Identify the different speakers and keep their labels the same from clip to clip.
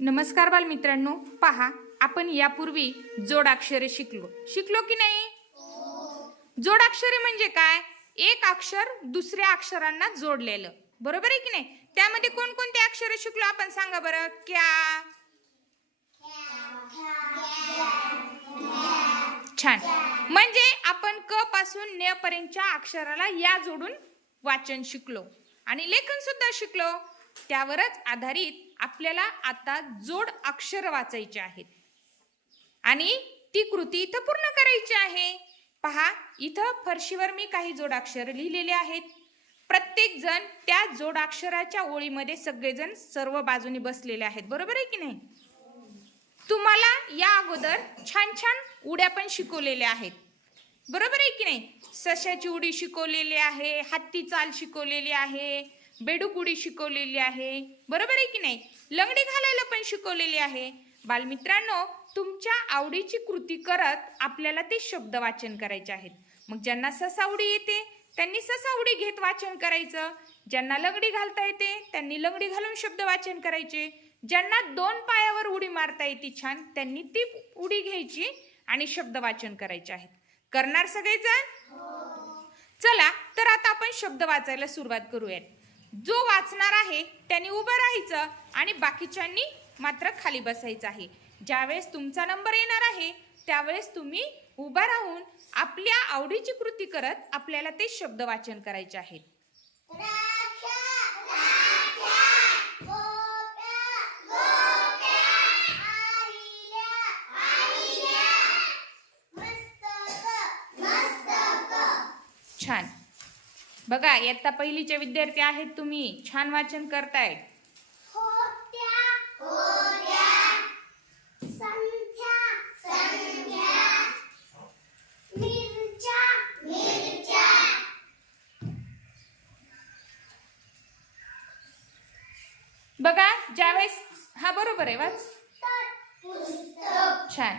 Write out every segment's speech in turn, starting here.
Speaker 1: नमस्कार बालमित्रांनो पहा आपण यापूर्वी जोडाक्षरे शिकलो. शिकलो की नाही? जोडाक्षरे म्हणजे काय? एक अक्षर दुसऱ्या अक्षरांना जोडलेलं. बरोबर आहे की नाही? त्यामध्ये कोणकोणते अक्षर शिकलो आपण सांगा बरं? क्या छान. म्हणजे आपण क पासून न पर्यंतच्या अक्षराला या जोडून वाचन शिकलो. आणि लेखन सुद्धा शिकलो. त्यावरच आधारित आपल्याला आता जोड अक्षर वाचायचे आहेत. आणि ती कृती इथं पूर्ण करायची आहे. पहा इथं फरशीवर मी काही जोडाक्षर लिहिलेले आहेत. प्रत्येक जण त्या जोडाक्षराच्या ओळीमध्ये सगळेजण सर्व बाजूनी बसलेले आहेत. बरोबर आहे की नाही? तुम्हाला या अगोदर छान छान उड्या पण शिकवलेल्या आहेत. बरोबर आहे की नाही? सशाची उडी शिकवलेली आहे हत्ती चाल शिकवलेली आहे बेडूक उडी शिकवलेली आहे. बरोबर आहे की नाही? लंगडी घालायला पण शिकवलेली आहे. बालमित्रांनो तुमच्या आवडीची कृती करत आपल्याला ते शब्द वाचन करायचे आहेत. मग ज्यांना ससा उडी येते त्यांनी ससा उडी घेत वाचन करायचं. ज्यांना लंगडी घालता येते त्यांनी लंगडी घालून शब्द वाचन करायचे. ज्यांना दोन पायावर उडी मारता येते छान त्यांनी ती उडी घ्यायची आणि शब्द वाचन करायचे आहेत. करणार सगळेजण? हो. चला तर आता आपण शब्द वाचायला सुरुवात करूयात. जो वाचणार आहे त्यांनी उभं राहायचं आणि बाकीच्यांनी मात्र खाली बसायचं आहे. ज्यावेळेस तुमचा नंबर येणार आहे त्यावेळेस तुम्ही उभा राहून आपल्या आवडीची कृती करत आपल्याला ते शब्द वाचन करायचे आहेत. बघा इयत्ता पहिलीचे विद्यार्थी आहेत तुम्ही. छान वाचन करताय. बघा ज्यावेळेस हा बरोबर आहे वाच. छान.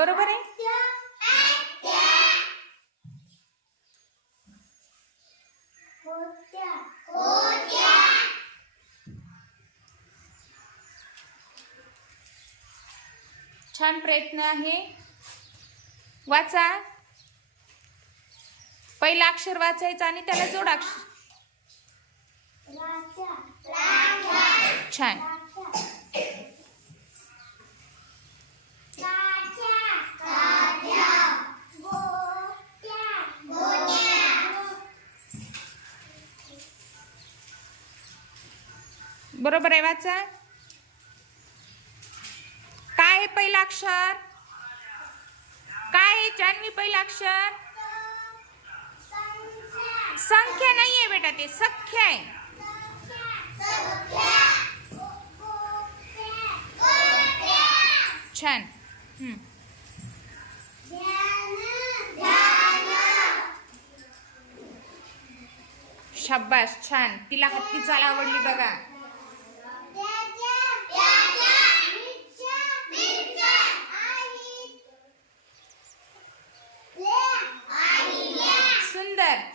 Speaker 1: बरोबर आहे? छान प्रयत्न आहे. वाचा. पहिला अक्षर वाचायचा आणि त्याला जोडाक्षर छान. बरोबर आहे वाचा? काय आहे पहिलं अक्षर? काय आहे जान्हवी पहिलं अक्षर? संख्या नाही आहे बेटा ते सख्या आहे. छान. शब्बास छान. तिला हत्ती चाल आवडली बघा.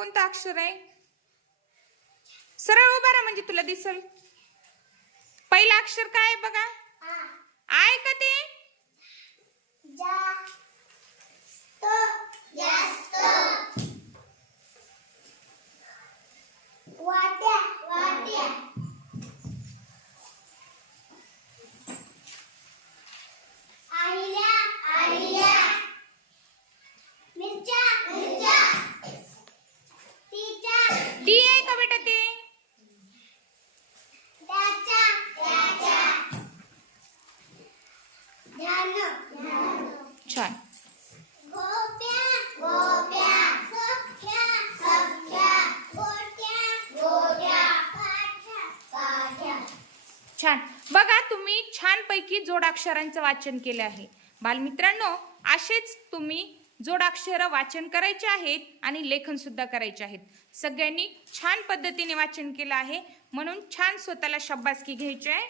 Speaker 1: अक्षर आहे? सरळ उभा राहा म्हणजे तुला दिसल. पहिलं अक्षर काय आहे बघा?
Speaker 2: काठ्या
Speaker 1: छान. बघा तुम्ही छानपैकी जोडाक्षरांचं वाचन केलं आहे. बालमित्रांनो असेच तुम्ही जोडाक्षर वाचन करायचे आहेत आणि लेखन सुद्धा करायचे आहेत. सगळ्यांनी छान पद्धतीने वाचन केलं आहे. म्हणून छान स्वतःला शब्बासकी घ्यायची आहे.